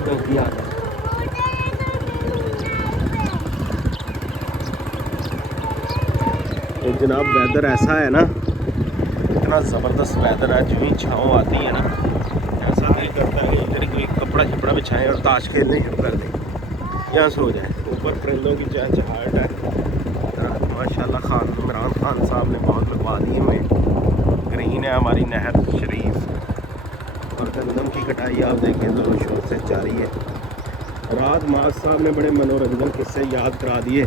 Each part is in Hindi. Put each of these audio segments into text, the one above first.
डोकी आ गया। तो जनाब वेदर ऐसा है ना, इतना ज़बरदस्त वेदर है, जो ही छाँव आती है ना ऐसा दिल करता है कि इधर कोई कपड़ा छपड़ा बिछाएं और ताश खेलने शुरू कर दें, यहाँ सो जाए। ऊपर परिंदों की चहचहाहट है। माशाल्लाह खान इमरान खान साहब ने बहुत लगवा दिए हुए। ग्रीन है हमारी नहर शरीफ, और गंदम की कटाई आप देखें दोनों शोर से जारी है। रात माज साहब ने बड़े मनोरंजन किस्से याद करा दिए।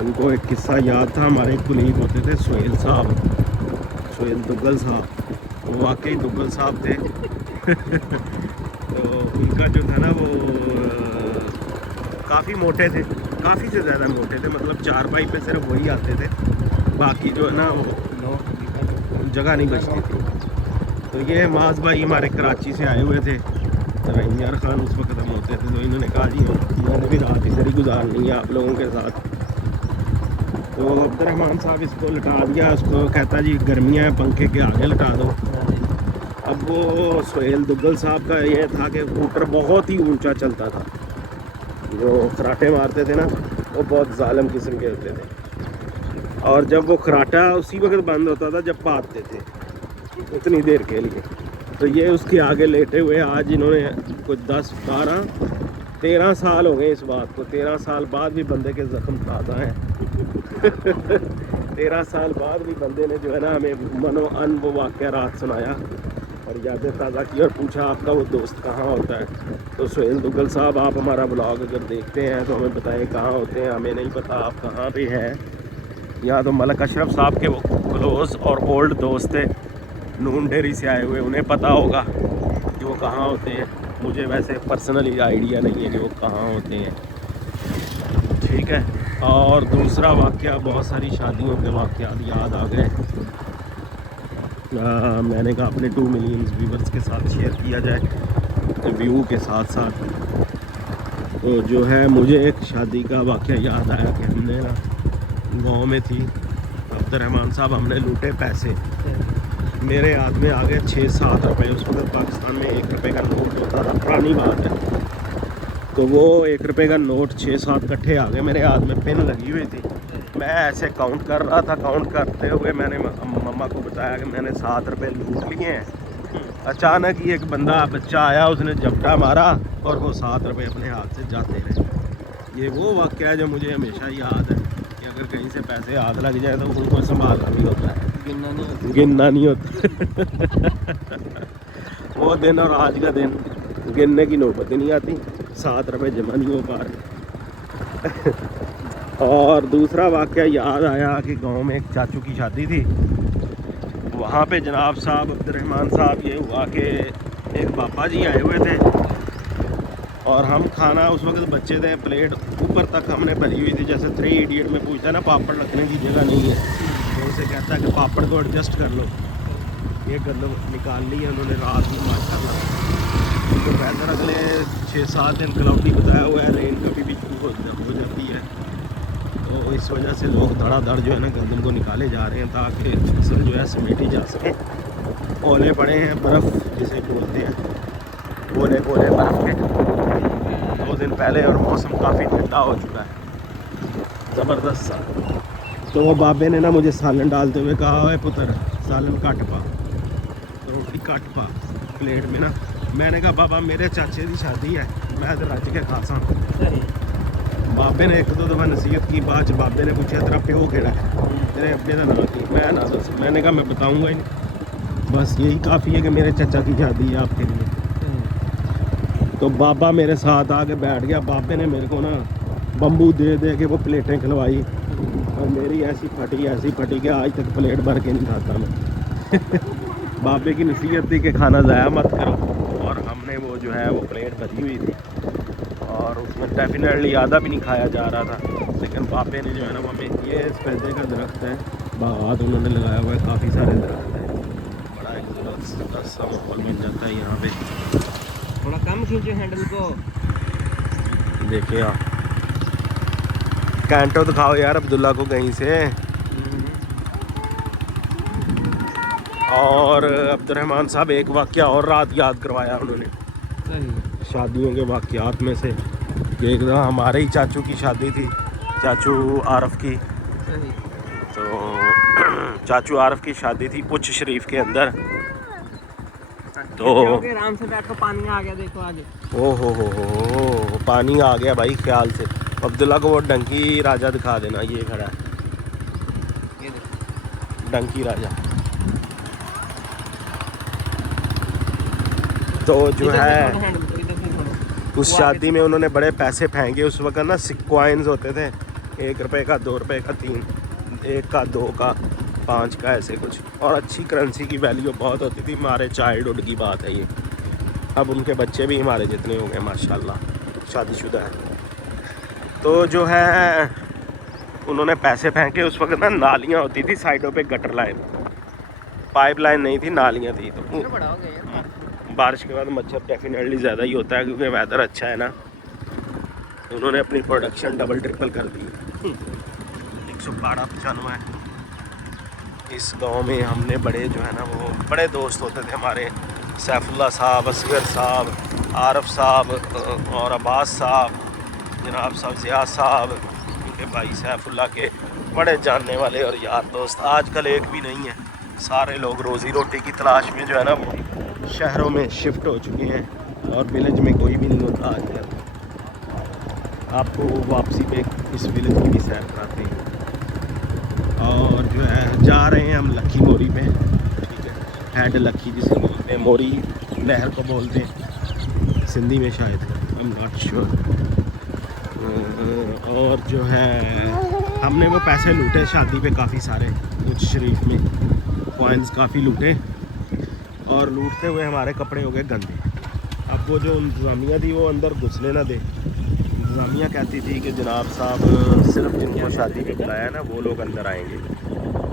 उनको एक किस्सा याद था, हमारे कुलीग होते थे सुहेल साहब, सुहेल दुग्गल साहब, वो वाकई दुग्गल साहब थे। तो उनका जो था ना वो काफ़ी मोटे थे, काफ़ी से ज़्यादा मोटे थे, मतलब चारपाई पे सिर्फ वही आते थे, बाकी जो है ना वो जगह नहीं बचती थी। तो ये माज भाई हमारे कराची से आए हुए थे, रहीम खान उस वक्त हम होते थे, तो इन्होंने कहा जी मैंने भी रात इधर ही गुजारनी है आप लोगों के साथ। तो अब्दुर्रहमान साहब इसको लटा दिया, उसको कहता जी गर्मियाँ हैं पंखे के आगे लटा दो। अब वो सुहेल दुग्गल साहब का ये था कि स्कूटर बहुत ही ऊंचा चलता था, जो खराटे मारते थे ना वो बहुत जालिम किस्म के होते थे, और जब वो खराटा उसी वक्त बंद होता था जब पाते थे उतनी देर के लिए। तो ये उसके आगे लेटे हुए, आज इन्होंने कुछ 10 12 13 साल हो गए इस बात को, 13 साल बाद भी बंदे के ज़ख्म ताज़ा हैं। 13 साल बाद भी बंदे ने जो है ना हमें मनो अन वो वाक़या रात सुनाया और यादें ताज़ा की, और पूछा आपका वो दोस्त कहाँ होता है। तो सुहेल दुग्गल साहब आप हमारा ब्लॉग अगर देखते हैं तो हमें बताएं कहाँ होते हैं, हमें नहीं पता आप कहाँ पे हैं। या तो मलक अशरफ साहब के वो क्लोज़ और ओल्ड दोस्त थे नून डेरी से आए हुए, उन्हें पता होगा कि वो कहाँ होते हैं। मुझे वैसे पर्सनली आइडिया नहीं है कि वो कहाँ होते हैं, ठीक है। और दूसरा वाक़या, बहुत सारी शादियों के वाक़यात याद आ गए। मैंने कहा अपने 2 मिलियन व्यूवर्स के साथ शेयर किया जाए व्यू के साथ साथ। तो जो है मुझे एक शादी का वाक़या याद आया कि हमने ना गाँव में थी अब्दुर्रहमान साहब, हमने लूटे पैसे, मेरे हाथ में आ गए 6-7 रुपये। उस वक्त पाकिस्तान में 1 रुपये का नोट होता था, पुरानी बात है। तो वो 1 रुपये का नोट 6-7 इकट्ठे आ गए मेरे हाथ में, पिन लगी हुई थी। मैं ऐसे काउंट कर रहा था, काउंट करते हुए मैंने मम्मा को बताया कि मैंने 7 रुपये लूट लिए हैं। अचानक ही एक बंदा बच्चा आया, उसने झपटा मारा और वो 7 रुपये अपने हाथ से जाते रहे। ये वो वाक़या है जो मुझे हमेशा याद है कि अगर कहीं से पैसे हाथ लग जाए तो उनको संभालना भी होता है, गिनना नहीं होता। वो दिन और आज का दिन गिनने की नौबत ही नहीं आती, 7 रुपये जमा नहीं हो पा रहे। और दूसरा वाक़या याद आया कि गांव में एक चाचू की शादी थी, वहाँ पे जनाब साहब अब्दुर्रहमान साहब, ये हुआ कि एक पापा जी आए हुए थे और हम खाना, उस वक्त बच्चे थे, प्लेट ऊपर तक हमने भरी हुई थी। जैसे 3 इडियट में पूछता है ना पापड़ रखने की जगह नहीं है, तो उसे कहता है कि पापड़ को एडजस्ट कर लो। ये गंदम निकाल ली है उन्होंने रात में माशाल्लाह। तो वेदर अगले 6-7 दिन क्लाउडी बताया हुआ है, रेन कभी भी शुरू हो जाती है। तो इस वजह से लोग धड़ाधड़ जो है ना गंदम को निकाले जा रहे हैं ताकि फसल जो है समेटी जा सके। ओले पड़े हैं, बर्फ़ जिसे बोलते हैं, ओले ओले बर्फ़ के 2 दिन पहले, और मौसम काफ़ी ठंडा हो चुका है ज़बरदस्त सा। तो वो बाबे ने ना मुझे सालन डालते हुए कहा है पुत्र सालन काट पा, रोटी काट पा प्लेट में ना। मैंने कहा बाबा मेरे चाचे की शादी है, मैं तो रज के खासा। बाबे ने 1-2 दफ़ा नसीहत की, बाद बाबे ने पूछा तेरा प्यो केड़ा है, तेरे अब्बे का नाम की, मैं ना दस। मैंने कहा मैं बताऊंगा ही नहीं, बस यही काफ़ी है कि मेरे चाचा की शादी है आपके लिए। तो बाबा मेरे साथ आके बैठ गया, बाबे ने मेरे को ना बम्बू दे दे के वो प्लेटें खिलवाई, और मेरी ऐसी फटी कि आज तक प्लेट भर के नहीं खाता मैं। बाबे की नसीहत थी कि खाना ज़ाया मत करो, और हमने वो जो है वो प्लेट भरी हुई थी और उसमें डेफिनेटली आधा भी नहीं खाया जा रहा था। लेकिन बाबे ने जो है ना वो हमें, ये सफेदे का दरख्त है, बागात उन्होंने लगाया हुआ है, काफ़ी सारे दरख्त हैं, बड़ा एक ज़बरदस्त सा माहौल बन जाता है यहाँ पे। थोड़ा कम खींचो हैंडल को। देखिए आप कैंटो दिखाओ यार अब्दुल्ला को कहीं से। और अब्दुर्रहमान साहब एक वाक़या और रात याद करवाया उन्होंने। शादियों के वाक़यात में से एक दफ़ा हमारे ही चाचू की शादी थी, चाचू आरफ की। सही। तो चाचू आरफ की शादी थी उच्च शरीफ के अंदर। तो आराम से बैठो, पानी आ गया देखो आगे। ओ हो पानी आ गया भाई ख्याल से। अब्दुल्ला को वो डंकी राजा दिखा देना, ये खड़ा है ये देखो डंकी राजा। तो जो है उस शादी में उन्होंने बड़े पैसे फेंके। उस वक्त ना कॉइन्स होते थे, 1 रुपये का, 2 रुपये का, 3, 1 का, 2 का, 5 का, ऐसे कुछ। और अच्छी करेंसी की वैल्यू बहुत होती थी। हमारे चाइल्डहुड की बात है ये। अब उनके बच्चे भी हमारे जितने हो गए माशाल्लाह, शादीशुदा है। तो जो है उन्होंने पैसे फेंके। उस वक्त ना नालियाँ होती थी साइडों पे, गटर लाइन, पाइप लाइन नहीं थी, नालियाँ थी। तो बड़ा हो गया यार। बारिश के बाद मच्छर डेफिनेटली ज़्यादा ही होता है क्योंकि वेदर अच्छा है ना। उन्होंने अपनी प्रोडक्शन डबल ट्रिपल कर दी। 112-95 इस गांव में हमने बड़े जो है ना वो बड़े दोस्त होते थे हमारे, सैफुल्ला साहब, असगर साहब, आरफ साहब और अब्बास साहब, जनाब साहब ज़िया साहब, उनके भाई सैफुल्ला के बड़े जानने वाले और यार दोस्त। आजकल एक भी नहीं है। सारे लोग रोज़ी रोटी की तलाश में जो है ना वो शहरों में शिफ्ट हो चुके हैं और विलेज में कोई भी नहीं होता आजकल। आपको वापसी पे इस विलेज की भी सैर कराते हैं। और जो है जा रहे हैं हम लक्की मोरी पे, ठीक है, हेड लक्की जिसे बोलते हैं, मोरी नहर को बोलते हैं सिंधी में शायद, आई एम नॉट श्योर। और जो है हमने वो पैसे लूटे शादी पे काफ़ी सारे, उच्च शरीफ में कॉइन्स काफ़ी लूटे। और लूटते हुए हमारे कपड़े हो गए गंदे। अब वो जो इंतज़ामिया थी वो अंदर घुसने ना दे। इंतज़ामिया कहती थी कि जनाब साहब सिर्फ जिनको शादी पे बुलाया ना वो लोग अंदर आएंगे।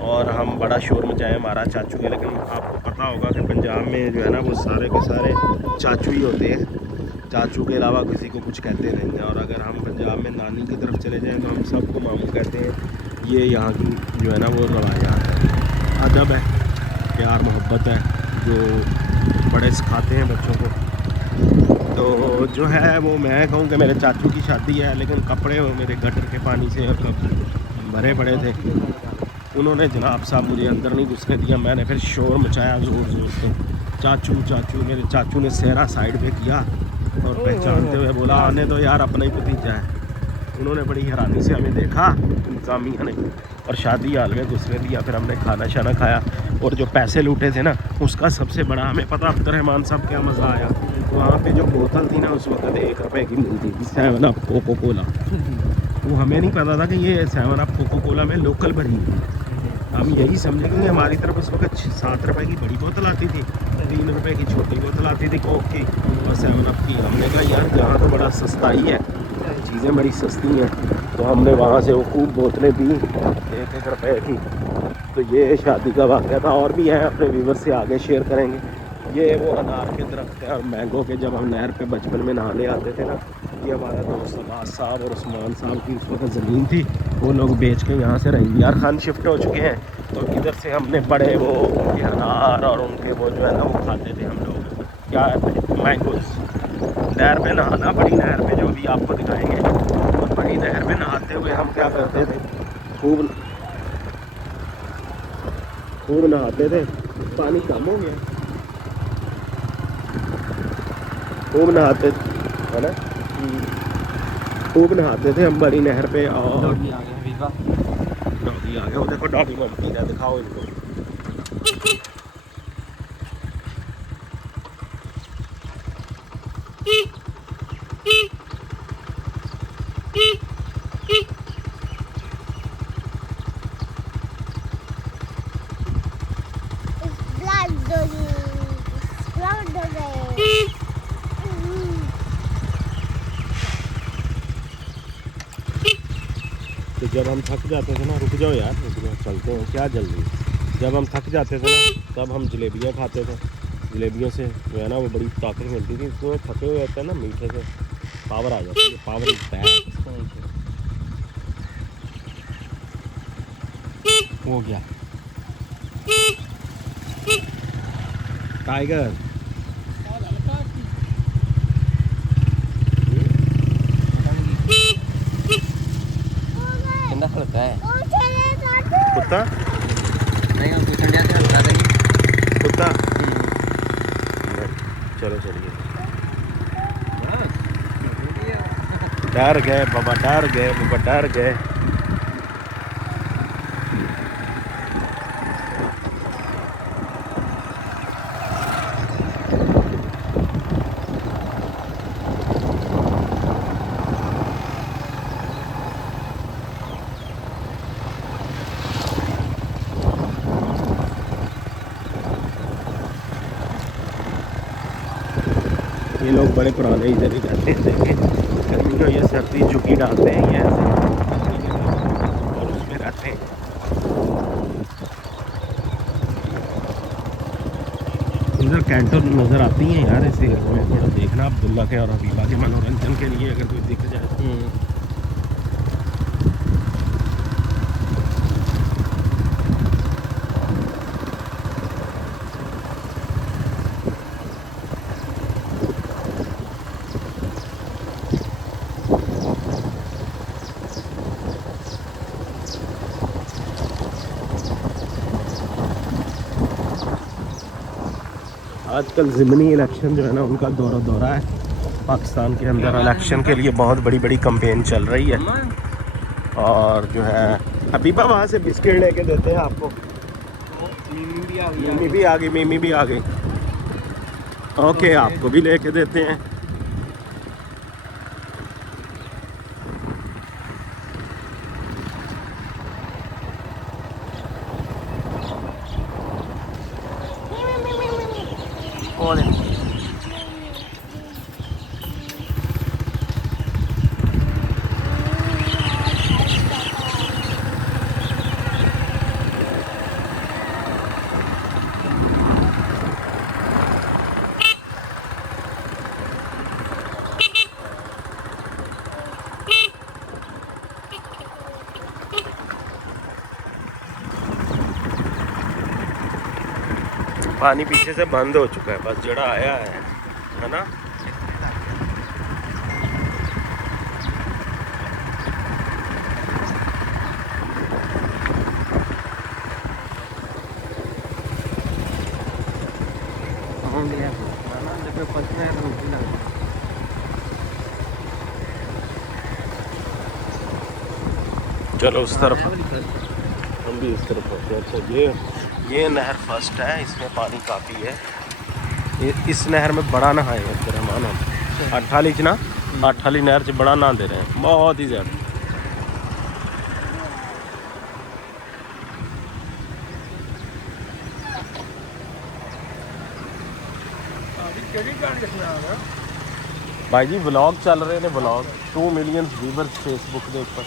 और हम बड़ा शोर मचाए हमारा चाचू के। लेकिन आपको पता होगा कि पंजाब में जो है ना वो सारे के सारे चाचू ही होते हैं, चाचू के अलावा किसी को कुछ कहते नहीं हैं। और अगर हम पंजाब में नानी की तरफ चले जाएँ तो हम सबको मामू कहते हैं। ये यहाँ की जो है ना वो रवायात है, अदब है, प्यार मोहब्बत है जो बड़े सिखाते हैं बच्चों को। तो जो है वो मैं कहूँ कि मेरे चाचू की शादी है, लेकिन कपड़े वो मेरे गटर के पानी से भरे पड़े थे। उन्होंने जनाब साहब मुझे अंदर नहीं घुसने दिया। मैंने फिर शोर मचाया ज़ोर ज़ोर से, चाचू चाचू। मेरे चाचू ने सेहरा साइड पे किया और पहचानते हुए बोला आने तो यार, अपना ही भतीजा है। उन्होंने बड़ी हैरानी से हमें देखा इंतज़ामिया ने और शादी हाल में घुसने दिया। फिर हमने खाना शाना खाया और जो पैसे लूटे थे ना उसका सबसे बड़ा हमें पता अब्दुर्रहमान साहब क्या मज़ा आया। वहाँ पे जो बोतल थी ना उस वक्त 1 रुपये की मिलती थी, 7 अप कोको कोला। वो हमें नहीं पता था कि ये 7 अप कोको कोला में लोकल भरी है। हम यही समझे कि हमारी तरफ उस वक्त 7 रुपये की बड़ी बोतल आती थी, 3 रुपये की छोटी बोतल आती थी कोक की और 7 अप की। हमने कहा यार यहाँ तो बड़ा सस्ता ही है, चीज़ें बड़ी सस्ती हैं। तो हमने वहाँ से वो खूब बोतलें पी 1-1 रुपये की। तो ये शादी का वाक़या था। और भी है, अपने व्यूवर से आगे शेयर करेंगे। ये वो अनार के दरख्त है और मैंगो के। जब हम नहर पे बचपन में नहाने आते थे ना, ये हमारा दोस्त अब्बास साहब और उस्मान साहब की उस वक्त ज़मीन थी, वो लोग बेच के यहाँ से रंगियार खान शिफ्ट हो चुके हैं। तो इधर से हमने बड़े वो उनके अनार और उनके वो जो है ना वो खाते थे हम लोग, क्या मैंगोस। नहर पे नहाना, बड़ी नहर पे जो भी आपको दिखाएंगे। और बड़ी नहर पे नहाते हुए हम क्या करते थे, खूब नहाते थे। पानी कम हो गया, खूब नहाते थे, है ना, खूब नहाते थे हम बड़ी नहर पे। और डॉगी आ गया वीवा, डॉगी आ गया, वो देखो डॉगी मम्मी है, दिखाओ इनको। तो जब हम थक जाते थे ना, रुक जाओ यार, रुक जाओ, चलते हैं, क्या जल्दी। जब हम थक जाते थे ना तब हम जलेबियाँ खाते थे। जलेबियों से जो है ना वो बड़ी ताकत मिलती थी। तो थके हुए होते हैं ना, मीठे से पावर आ जाती है। Power is back. हो गया टाइगर। हल्का है। कुत्ता नहीं वो पूछने दिया था हल्का नहीं। कुत्ता चलो चलिए। डर गए बाबा, डर गए बाबा, डर गए। ये लोग बड़े पुराने इधर ही रहते हैं। देखें गर्मी को ये सर्दी झुकी डालते हैं ये ऐसे और उसमें रहते हैं। इधर कैंटर नज़र आती हैं यार, ऐसे में थोड़ा देखना अब्दुल्ला के और हबीबा के मनोरंजन के लिए अगर कोई दिख जाए। आजकल ज़िमनी इलेक्शन जो है ना उनका दौरा है पाकिस्तान के अंदर। इलेक्शन के लिए बहुत बड़ी बड़ी कैंपेन चल रही है और जो है हबीबा वहाँ से बिस्किट लेके देते हैं आपको। मीमी भी आ मीमी भी आ गई, मीमी भी आ गई। ओके आपको भी लेके देते हैं। पानी पीछे से बंद हो चुका है, बस जड़ा आया है ना। चलो उस तरफ हम भी इस तरफ होते हैं। अच्छा ये नहर फर्स्ट है, इसमें पानी काफ़ी है। इस नहर में बड़ा नहाए अब्दुलरहमान हम अट्ठाली च ना, अट्ठाली नहर च बड़ा नहा दे रहे हैं, बहुत ही ज़्यादा। भाई जी व्लॉग चल रहे ने, व्लॉग 2 मिलियन व्यूवर्स फेसबुक के ऊपर,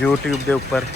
यूट्यूब के ऊपर।